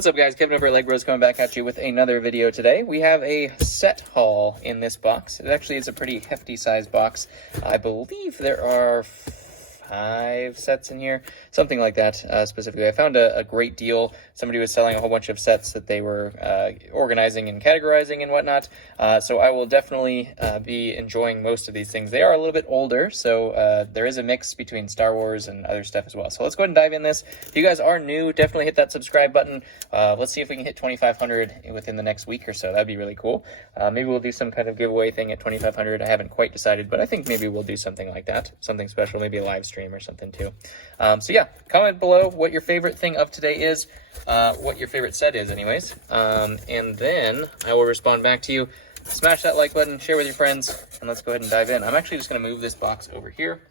What's up guys, Kevin over at LEGbrOs coming back at you with another video today. We have a set haul in this box. It actually is a pretty hefty size box. I believe there are 5 sets in here, something like that specifically. I found a great deal. Somebody was selling a whole bunch of sets that they were organizing and categorizing and whatnot. So I will definitely be enjoying most of these things. They are a little bit older, so there is a mix between Star Wars and other stuff as well. So let's go ahead and dive in this. If you guys are new, definitely hit that subscribe button. Let's see if we can hit 2,500 within the next week or so. That'd be really cool. Maybe we'll do some kind of giveaway thing at 2,500. I haven't quite decided, but I think maybe we'll do something like that. Something special, maybe a live stream or something too. So yeah, comment below what your favorite thing of today is, what your favorite set is anyways, and then I will respond back to you. Smash that like button, share with your friends, and let's go ahead and dive in. I'm actually just going to move this box over here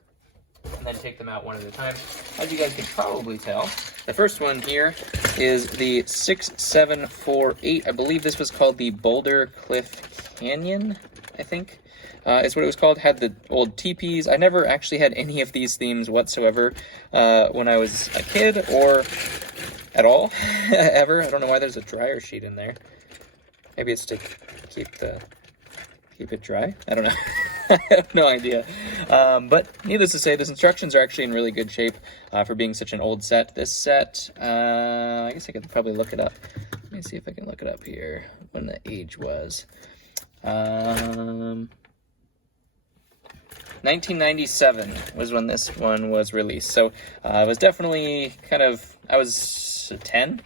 and then take them out one at a time. As you guys can probably tell, the first one here is the 6748. I believe this was called the Boulder Cliff Canyon, I think. Is what it was called. Had the old teepees. I never actually had any of these themes whatsoever when I was a kid or at all, ever. I don't know why there's a dryer sheet in there. Maybe it's to keep it dry. I don't know. I have no idea. But needless to say, these instructions are actually in really good shape for being such an old set. This set, I guess I could probably look it up. Let me see if I can look it up here when the age was. 1997 was when this one was released, so it was definitely kind of, I was 10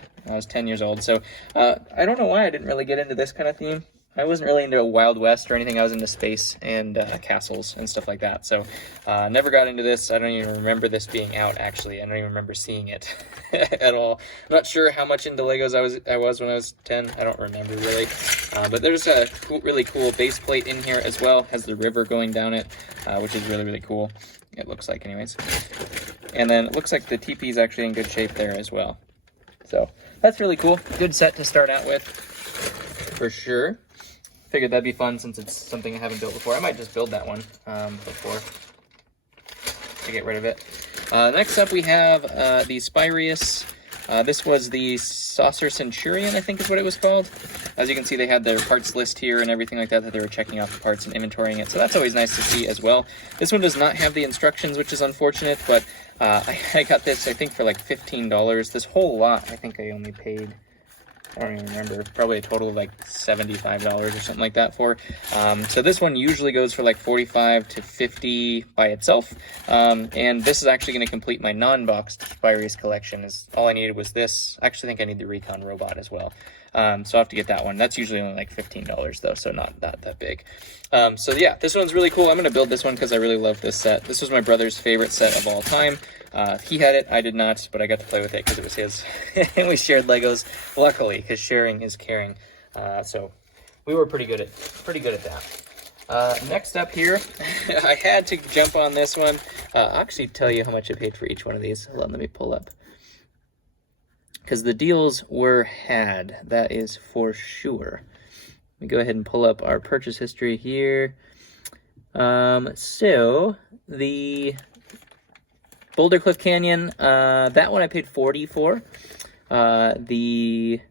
years old, so I don't know why I didn't really get into this kind of theme. I wasn't really into Wild West or anything. I was into space and castles and stuff like that, so never got into this. I don't even remember this being out, actually. I don't even remember seeing it at all. I'm not sure how much into Legos I was when I was 10. I don't remember really, but there's a really cool base plate in here as well. Has the river going down it, which is really, really cool. It looks like anyways. And then it looks like the teepee is actually in good shape there as well. So that's really cool. Good set to start out with, for sure. Figured that'd be fun since it's something I haven't built before. I might just build that one before to get rid of it. Next up we have the Aspirius. This was the Saucer Centurion, I think is what it was called. As you can see, they had their parts list here and everything like that they were checking off the parts and inventorying it. So that's always nice to see as well. This one does not have the instructions, which is unfortunate, but I got this, I think, for like $15. This whole lot, I think I only paid, I don't even remember, probably a total of like $75 or something like that for. So this one usually goes for like $45 to $50 by itself. And this is actually going to complete my non-boxed Aspirius collection. All I needed was this. I actually think I need the Recon Robot as well. So I'll have to get that one. That's usually only like $15 though, so not that big. So yeah, this one's really cool. I'm going to build this one because I really love this set. This was my brother's favorite set of all time. He had it, I did not, but I got to play with it because it was his. And we shared Legos, luckily, because sharing is caring. So we were pretty good at that. Next up here, I had to jump on this one. I'll actually tell you how much I paid for each one of these. Hold on, let me pull up. Because the deals were had, that is for sure. Let me go ahead and pull up our purchase history here. So the Boulder Cliff Canyon, that one I paid $40 for. The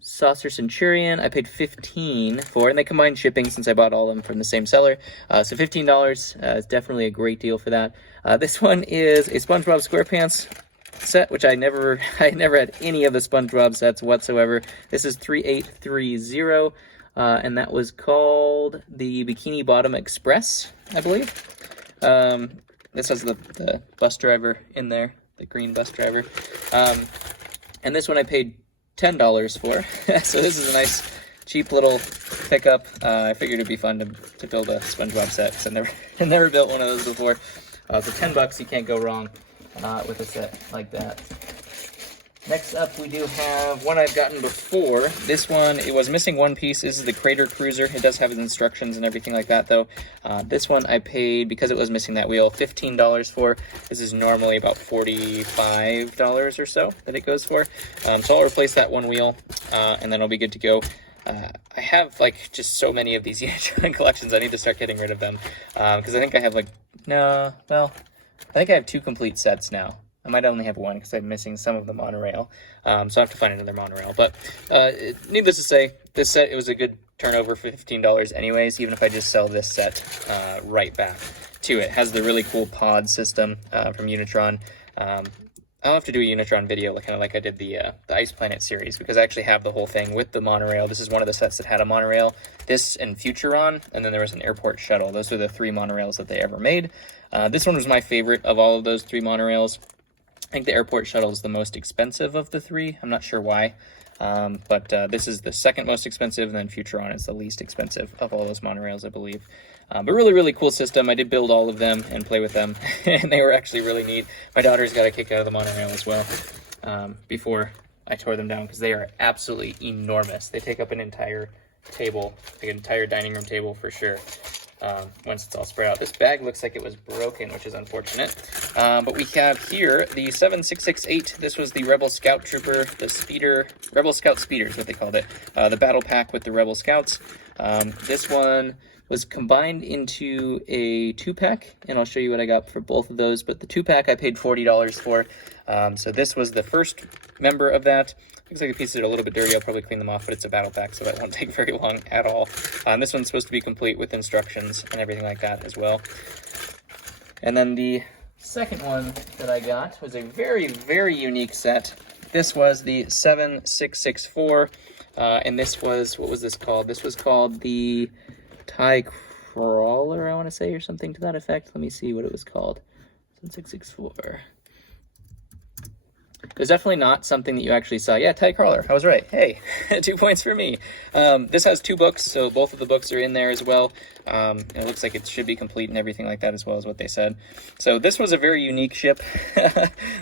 Saucer Centurion I paid $15 for, and they combined shipping since I bought all of them from the same seller. So $15 is definitely a great deal for that. This one is a SpongeBob SquarePants set, which I never had any of the SpongeBob sets whatsoever. This is 3830, and that was called the Bikini Bottom Express, I believe. This has the bus driver in there, the green bus driver. And this one I paid $10 for. So this is a nice, cheap little pickup. I figured it'd be fun to build a SpongeBob set, because I never built one of those before. So $10, you can't go wrong with a set like that. Next up, we do have one I've gotten before. This one, it was missing one piece. This is the Crater Cruiser. It does have its instructions and everything like that, though. This one I paid, because it was missing that wheel, $15 for. This is normally about $45 or so that it goes for. So I'll replace that one wheel, and then I'll be good to go. I have, like, just so many of these Unitron collections. I need to start getting rid of them, because I think I have, like, I think I have 2 complete sets now I might only have one because I'm missing some of the monorail. So I have to find another monorail. But needless to say, this set, it was a good turnover for $15 anyways, even if I just sell this set right back to it. It has the really cool pod system from Unitron. I'll have to do a Unitron video, kind of like I did the Ice Planet series, because I actually have the whole thing with the monorail. This is one of the sets that had a monorail. This and Futuron, and then there was an airport shuttle. Those are the 3 monorails that they ever made. This one was my favorite of all of those 3 monorails. I think the airport shuttle is the most expensive of the 3. I'm not sure why. But this is the second most expensive, and then Futuron is the least expensive of all those monorails, I believe. But really, really cool system. I did build all of them and play with them, and they were actually really neat. My daughter's got a kick out of the monorail as well, before I tore them down, because they are absolutely enormous. They take up an entire table, like an entire dining room table for sure. Once it's all spread out. This bag looks like it was broken, which is unfortunate. But we have here the 7668. This was the Rebel Scout Trooper, the Speeder, Rebel Scout Speeder is what they called it. The battle pack with the Rebel Scouts. This one was combined into a 2-pack, and I'll show you what I got for both of those. But the 2-pack I paid $40 for. So this was the first member of that. Looks like the pieces are a little bit dirty. I'll probably clean them off, but it's a battle pack, so that won't take very long at all. This one's supposed to be complete with instructions and everything like that as well. And then the second one that I got was a very, very unique set. This was the 7664, and this was, what was this called? This was called the TIE Crawler, I want to say, or something to that effect. Let me see what it was called. 7664. It was definitely not something that you actually saw. Yeah, TIE Crawler. I was right. Hey, 2 points for me. This has 2 books, so both of the books are in there as well. It looks like it should be complete and everything like that as well, as what they said. So this was a very unique ship.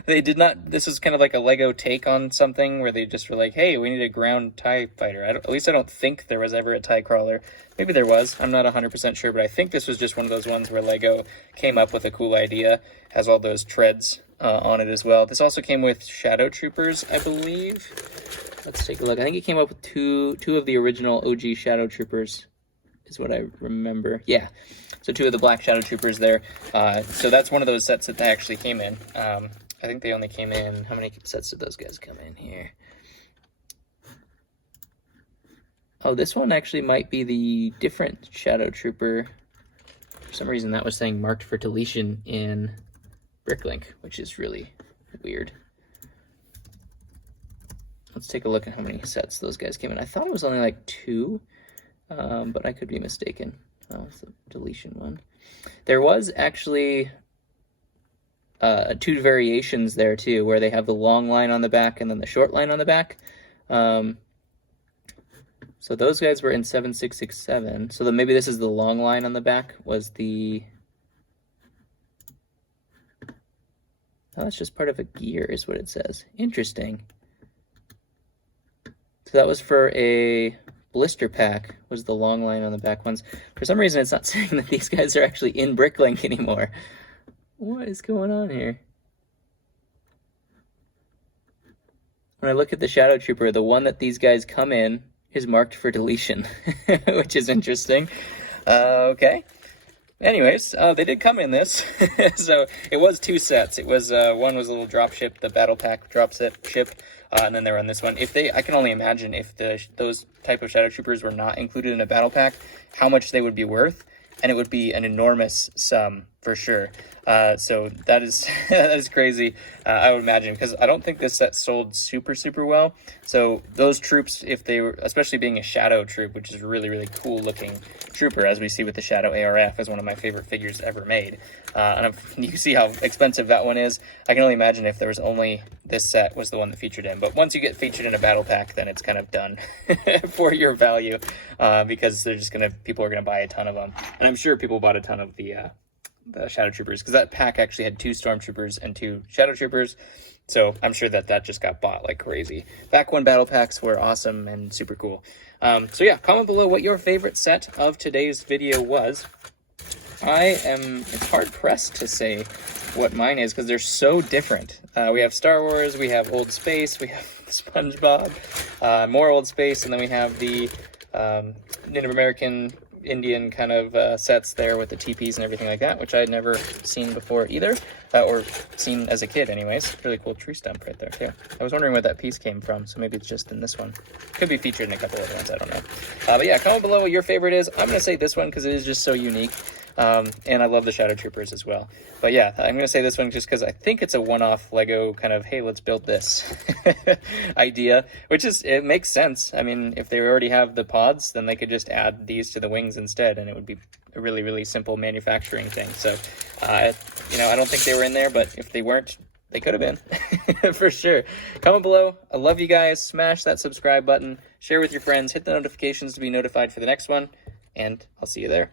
They did not, this was kind of like a Lego take on something where they just were like, hey, we need a ground TIE fighter. At least I don't think there was ever a TIE Crawler. Maybe there was. I'm not 100% sure, but I think this was just one of those ones where Lego came up with a cool idea. Has all those treads on it as well. This also came with Shadow Troopers, I believe. Let's take a look. I think it came up with two of the original OG Shadow Troopers, is what I remember. Yeah, so 2 of the black Shadow Troopers there. So that's one of those sets that they actually came in. I think they only came in, how many sets did those guys come in here? Oh, this one actually might be the different Shadow Trooper. For some reason that was saying marked for deletion in Bricklink, which is really weird. Let's take a look at how many sets those guys came in. I thought it was only like 2, but I could be mistaken. Oh, it's the deletion one. There was actually 2 variations there too, where they have the long line on the back and then the short line on the back. So those guys were in 7667. So then maybe this is the long line on the back, was the... Oh, that's just part of a gear is what it says. Interesting. So that was for a blister pack, was the long line on the back ones. For some reason, it's not saying that these guys are actually in Bricklink anymore. What is going on here? When I look at the Shadow Trooper, the one that these guys come in is marked for deletion, which is interesting. Okay. Anyways, they did come in this, so it was 2 sets. It was one was a little drop ship, the battle pack drop set ship, and then they were on this one. If they, I can only imagine if those type of Shadow Troopers were not included in a battle pack, how much they would be worth, and it would be an enormous sum for sure. So that is that is crazy. I would imagine, because I don't think this set sold super well. So those troops, if they were, especially being a Shadow troop, which is a really cool looking trooper, as we see with the Shadow ARF, is one of my favorite figures ever made. And you can see how expensive that one is. I can only imagine if there was only this set was the one that featured in. But once you get featured in a battle pack, then it's kind of done for your value, because they're just people are gonna buy a ton of them, and I'm sure people bought a ton of the Shadow Troopers, because that pack actually had 2 Stormtroopers and 2 Shadow Troopers, so I'm sure that just got bought like crazy. Back when battle packs were awesome and super cool. So yeah, comment below what your favorite set of today's video was. It's hard pressed to say what mine is, because they're so different. We have Star Wars, we have Old Space, we have SpongeBob, more Old Space, and then we have the Native American Indian kind of sets there with the teepees and everything like that, which I had never seen before either, or seen as a kid anyways. Really cool tree stump right there too. I was wondering where that piece came from, so maybe it's just in this one. Could be featured in a couple other ones, I don't know. But yeah, comment below what your favorite is. I'm going to say this one because it is just so unique. And I love the Shadow Troopers as well. But yeah, I'm going to say this one just because I think it's a one-off Lego kind of, hey, let's build this idea, which is, it makes sense. I mean, if they already have the pods, then they could just add these to the wings instead, and it would be a really, really simple manufacturing thing. So, you know, I don't think they were in there, but if they weren't, they could have been, for sure. Comment below. I love you guys. Smash that subscribe button. Share with your friends. Hit the notifications to be notified for the next one, and I'll see you there.